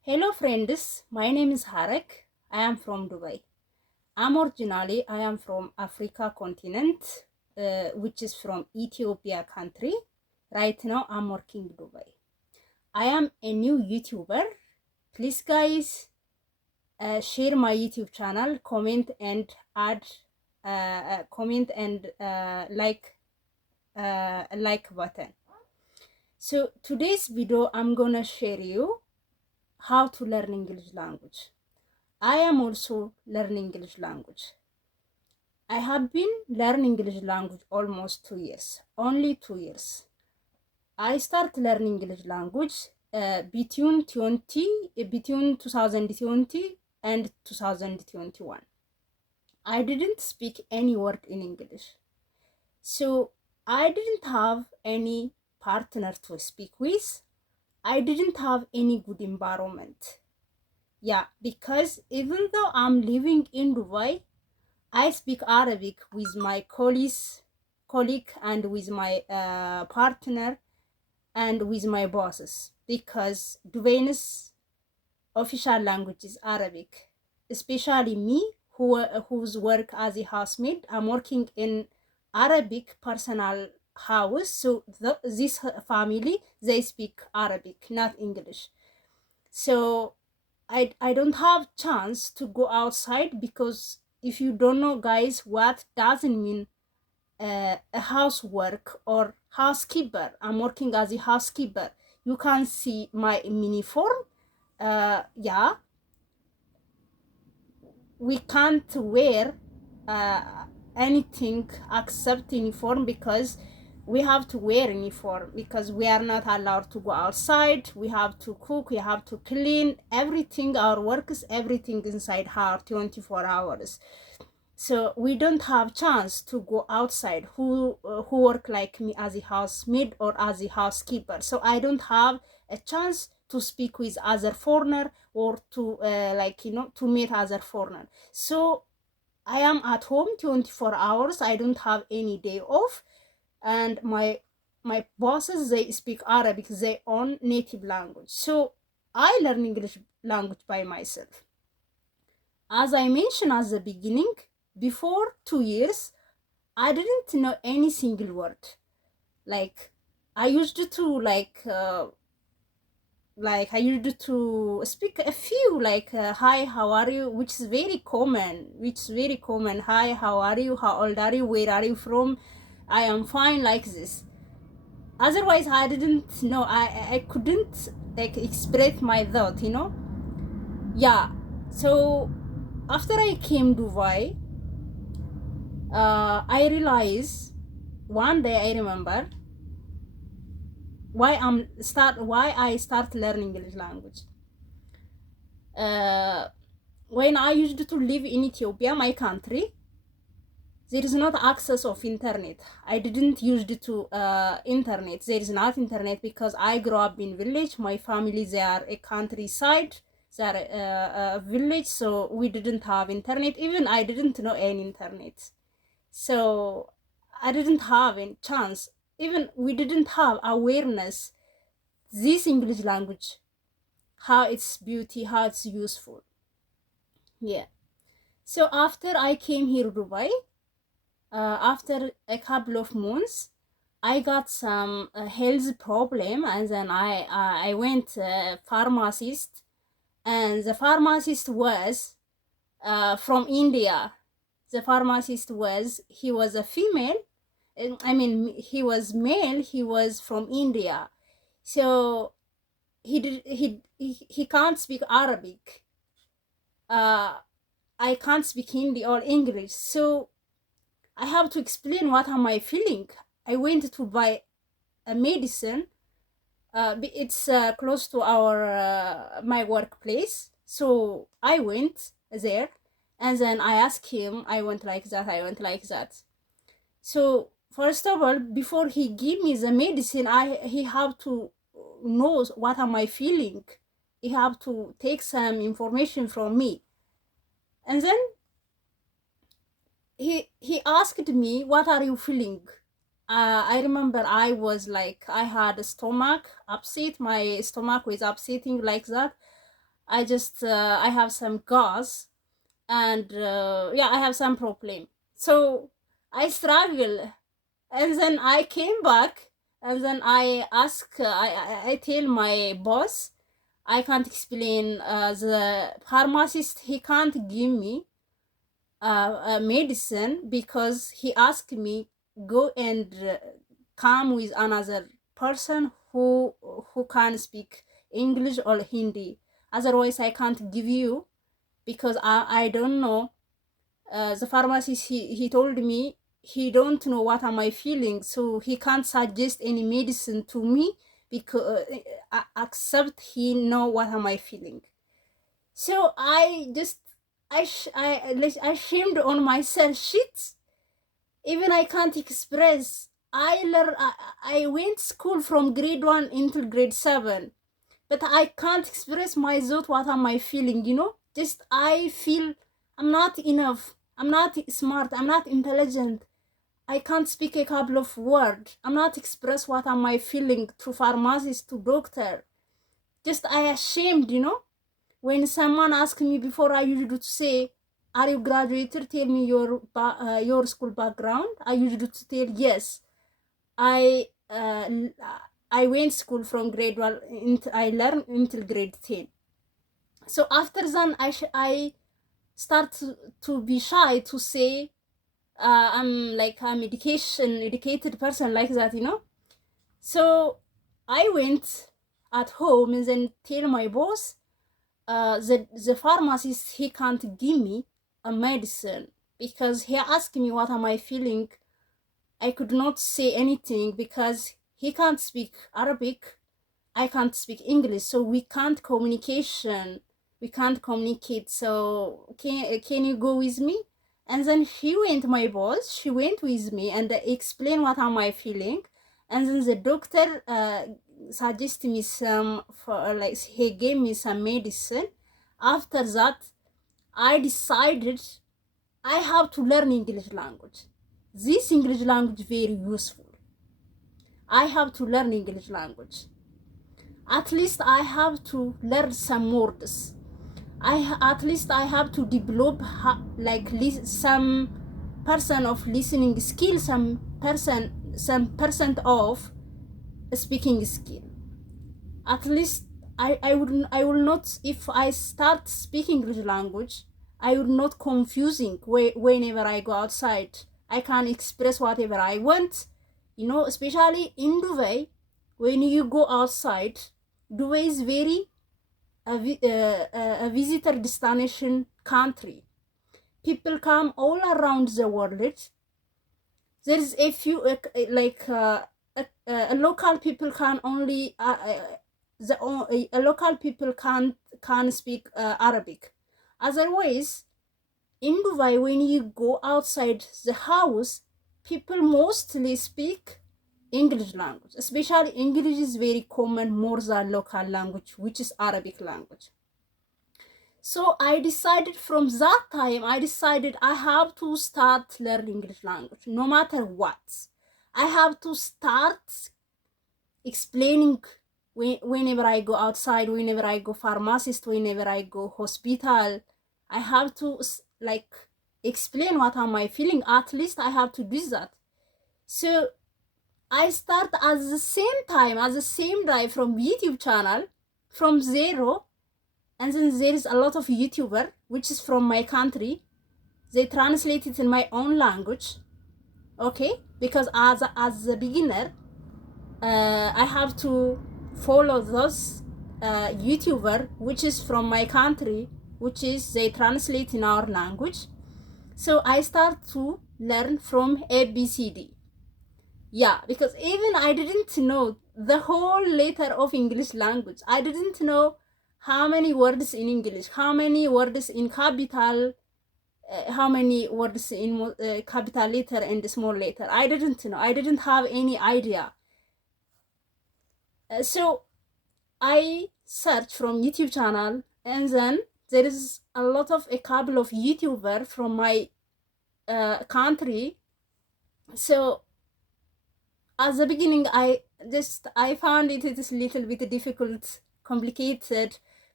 Hello friends, my name is Harek. I am from Dubai. I am from Africa continent, which is from Ethiopia country. Right now I'm working in Dubai. I am a new YouTuber. Please guys, share my YouTube channel, comment and add, comment and like button. So today's video I'm gonna share you how to learn English language. I am also learning English language. I have been learning English language almost 2 years, only 2 years. I start learning English language between 2020 and 2021. I didn't speak any word in English, so I didn't have any partner to speak with. I didn't have any good environment. Yeah, because even though I'm living in Dubai, I speak Arabic with my colleague and with my partner and with my bosses because Dubai's official language is Arabic. Especially me, who's work as a housemaid. I'm working in Arabic personal house, so this family they speak Arabic, not English. So I don't have chance to go outside because if you don't know guys what doesn't mean a housework or housekeeper, I'm working as a housekeeper. You can see my uniform. Yeah, we can't wear uh, anything except uniform because we have to wear uniform because we are not allowed to go outside. We have to cook, we have to clean everything, our works, everything inside her 24 hours. So we don't have chance to go outside who work like me as a housemaid or as a housekeeper. So I don't have a chance to speak with other foreigner or to to meet other foreigner. So I am at home 24 hours. I don't have any day off, and my bosses they speak Arabic, their own native language. So I learn English language by myself. As I mentioned at the beginning, before 2 years, I didn't know any single word. Like I used to I used to speak a few hi, how are you, which is very common, hi, how are you, how old are you, where are you from, I am fine, like this. Otherwise I didn't know, I couldn't like express my thought. Yeah. So after I came to Dubai, I realized one day, I remember why I start learning English language. Uh, when I used to live in Ethiopia, my country, there is not access of internet. I didn't use to internet. There is not internet because I grew up in village. My family they are a countryside. They are a village, so we didn't have internet. Even I didn't know any internet. So I didn't have a chance. Even we didn't have awareness this English language, how it's beauty, how it's useful. Yeah. So after I came here to Dubai, after a couple of months, I got some health problem, and then I went pharmacist, and the pharmacist was from India. The pharmacist was he was a female. I mean, he was male. He was from India, so he can't speak Arabic. I can't speak Hindi or English, so I have to explain what am I feeling. I went to buy a medicine. It's close to our my workplace, so I went there, and then I asked him. I went like that. I went like that. So first of all, before he give me the medicine, he have to know what am I feeling. He have to take some information from me, and then he asked me, "What are you feeling?" I remember I was like, I had a stomach upset. My stomach was upsetting like that. I have some gas, and yeah, I have some problem. So I struggle, and then I came back, and then I ask, I tell my boss, I can't explain. The pharmacist, he can't give me medicine because he asked me go and come with another person who can speak English or Hindi. Otherwise, I can't give you because I don't know. The pharmacist, he told me he don't know what am I feeling, so he can't suggest any medicine to me because except he know what am I feeling. So I just I shamed on myself. Shit, even I can't express. I went school from grade 1 until grade 7, but I can't express my thought. What am I feeling? You know, just I feel I'm not enough. I'm not smart. I'm not intelligent. I can't speak a couple of words. I'm not express what am I feeling to pharmacist, to doctor. Just I ashamed, you know. When someone asks me before, I usually to say, "Are you graduated? Tell me your school background." I usually to tell yes. I uh, I went school from grade 1 until I learned until grade 10. So after that, I start to be shy to say I'm educated person like that, you know. So I went at home and then tell my boss, the pharmacist, he can't give me a medicine because he asked me what am I feeling. I could not say anything because he can't speak Arabic, I can't speak English, so we can't communicate. So can you go with me? And then my boss, she went with me and explained what am I feeling. And then the doctor suggested me some, for like he gave me some medicine. After that, I decided I have to learn English language. This English language very useful. I have to learn English language. At least I have to learn some words. At least I have to develop some person of listening skill, some percent of speaking skill. At least I will not, if I start speaking English language, I will not confusing whenever I go outside. I can express whatever I want, you know, especially in Dubai. When you go outside, Dubai is very a visitor destination country. People come all around the world. There is a few local people can only local people can speak Arabic. Otherwise, in Dubai, when you go outside the house, people mostly speak English language. Especially English is very common more than local language, which is Arabic language. So I decided from that time, I have to start learning English language, no matter what. I have to start explaining whenever I go outside, whenever I go pharmacist, whenever I go hospital. I have to explain what am I feeling. At least I have to do that. So I start at the same time from YouTube channel, from zero. And then there is a lot of YouTuber, which is from my country. They translate it in my own language, okay? Because as a beginner, I have to follow those YouTuber, which is from my country, which is they translate in our language. So I start to learn from ABCD. Yeah, because even I didn't know the whole letter of English language. I didn't know how many words in English, how many words in capital, how many words in capital letter and small letter. I didn't know. I didn't have any idea. So I search from YouTube channel, and then there is a couple of YouTuber from my country. So at the beginning, I found it is a little bit difficult, complicated,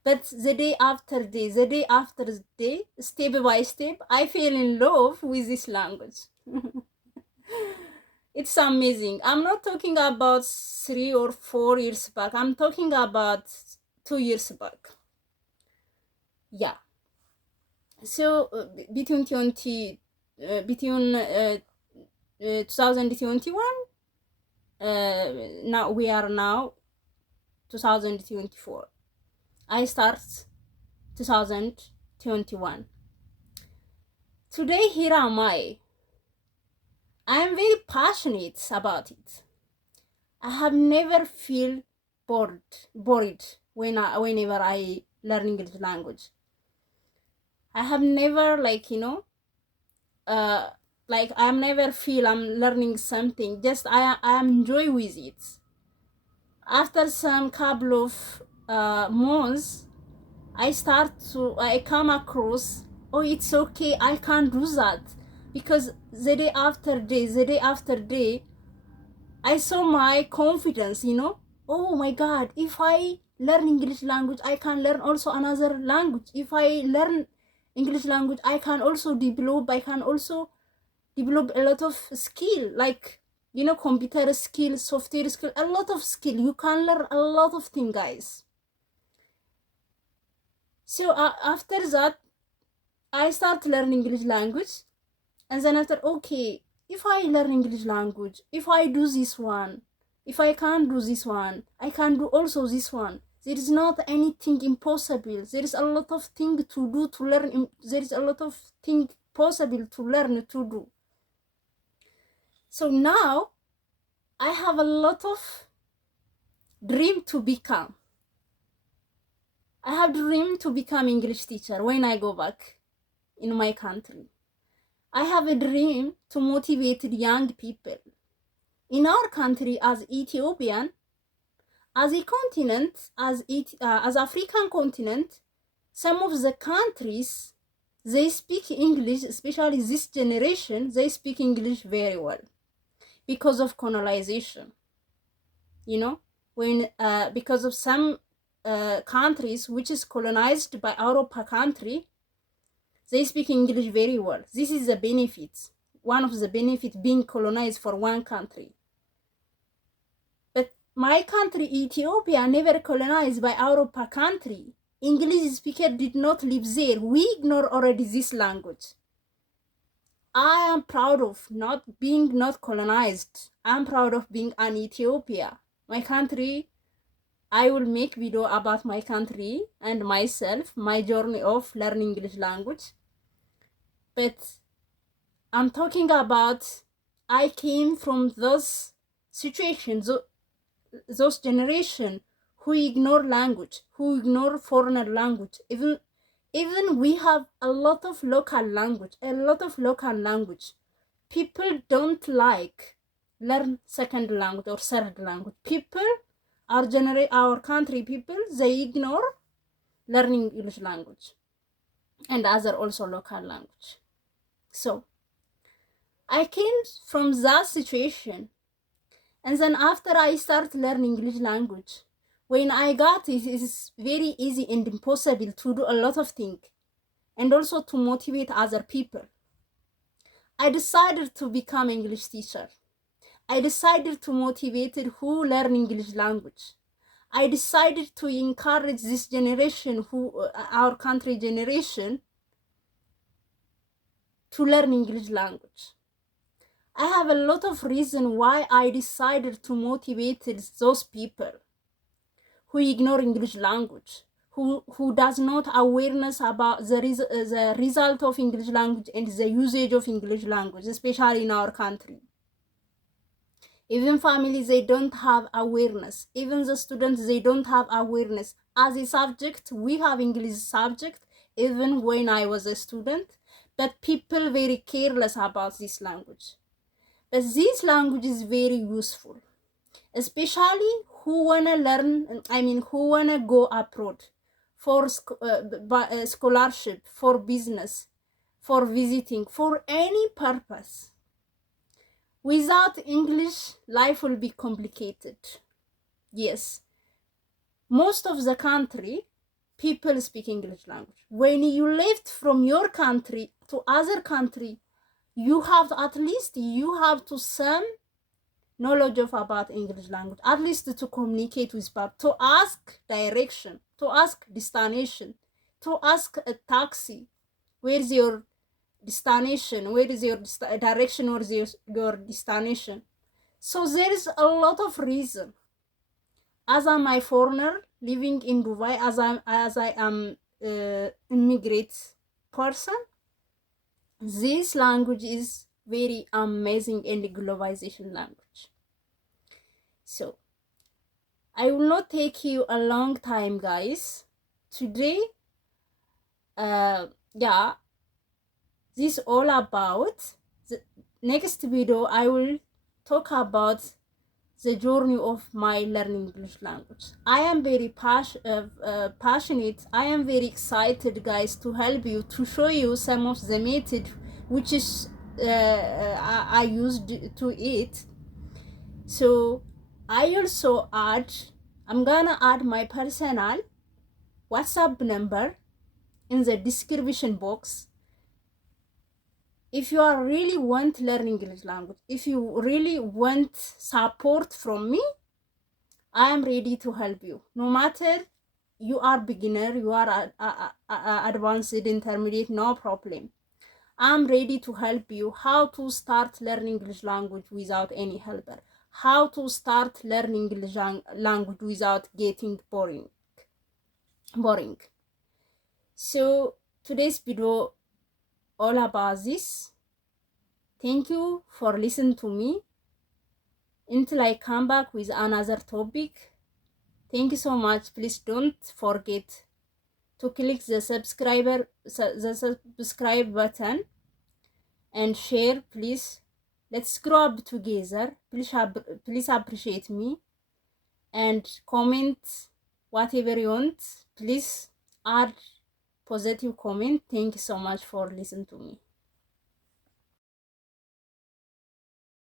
But the day after day, the day after day, step by step, I fell in love with this language. It's amazing. I'm not talking about 3 or 4 years back. I'm talking about 2 years back. Yeah. So between 2021, now we are now 2024. I start 2021. Today here am I. I am very passionate about it. I have never feel bored whenever I learn English language. I have never I'm never feel I'm learning something. Just I enjoy with it. After some couple of months, I come across, oh, it's okay, I can do that, because the day after day, I saw my confidence, oh my God, if I learn English language, I can learn also another language. If I learn English language, I can also develop a lot of skill, like, computer skill, software skill, a lot of skill. You can learn a lot of things, guys. So after that, I start learning English language, and then after, okay, if I learn English language, if I do this one, if I can't do this one, I can do also this one. There is not anything impossible. There is a lot of things to do, to learn. There is a lot of things possible to learn, to do. So now I have a lot of dream to become. I have dream to become English teacher when I go back in my country. I have a dream to motivate young people. In our country, as Ethiopian, as a continent, as African continent, some of the countries, they speak English, especially this generation, they speak English very well because of colonization. Because of some countries which is colonized by Europa country, they speak English very well. This is the benefit, one of the benefits being colonized for one country. But my country, Ethiopia, never colonized by Europa country. English speaker did not live there. We ignore already this language. I am proud of not being not colonized. I'm proud of being an Ethiopia. My country, I will make video about my country and myself, my journey of learning English language. But I'm talking about, I came from those situations, those generation who ignore language, who ignore foreigner language. Even we have a lot of local language. People don't like learn second language or third language. Our country people, they ignore learning English language and other also local language. So I came from that situation, and then after I start learning English language, when I got it, it's very easy and impossible to do a lot of things and also to motivate other people. I decided to become English teacher. I decided to motivate who learn English language. I decided to encourage this generation, our country generation, to learn English language. I have a lot of reason why I decided to motivate those people who ignore English language, who does not awareness about the result of English language and the usage of English language, especially in our country. Even families, they don't have awareness. Even the students, they don't have awareness. As a subject, we have English subject, even when I was a student, but people very careless about this language. But this language is very useful, especially who wanna learn, who wanna go abroad for scholarship, for business, for visiting, for any purpose. Without English, life will be complicated. Yes, most of the country, people speak English language. When you left from your country to other country, you have at least you have to some knowledge of about English language, at least to communicate with people, to ask direction, to ask destination, to ask a taxi, where's your destination, where is your direction, or your destination. So there is a lot of reason. As I'm a foreigner living in Dubai, as I am immigrant person, this language is very amazing and globalization language. So I will not take you a long time, guys. Today, yeah, this all about the next video. I will talk about the journey of my learning English language. I am very passionate. I am very excited, guys, to help you, to show you some of the method which is I used to it. So I also I'm gonna add my personal WhatsApp number in the description box. If you are really want learning English language, if you really want support from me, I am ready to help you. No matter you are beginner, you are advanced, intermediate, no problem. I'm ready to help you how to start learning English language without any helper. How to start learning English language without getting boring. So today's video all about this. Thank you for listening to me until I come back with another topic. Thank you so much. Please don't forget to click the subscribe button and share, please. Let's grow up together. Please appreciate me and comment whatever you want. Please add positive comment. Thank you so much for listening to me.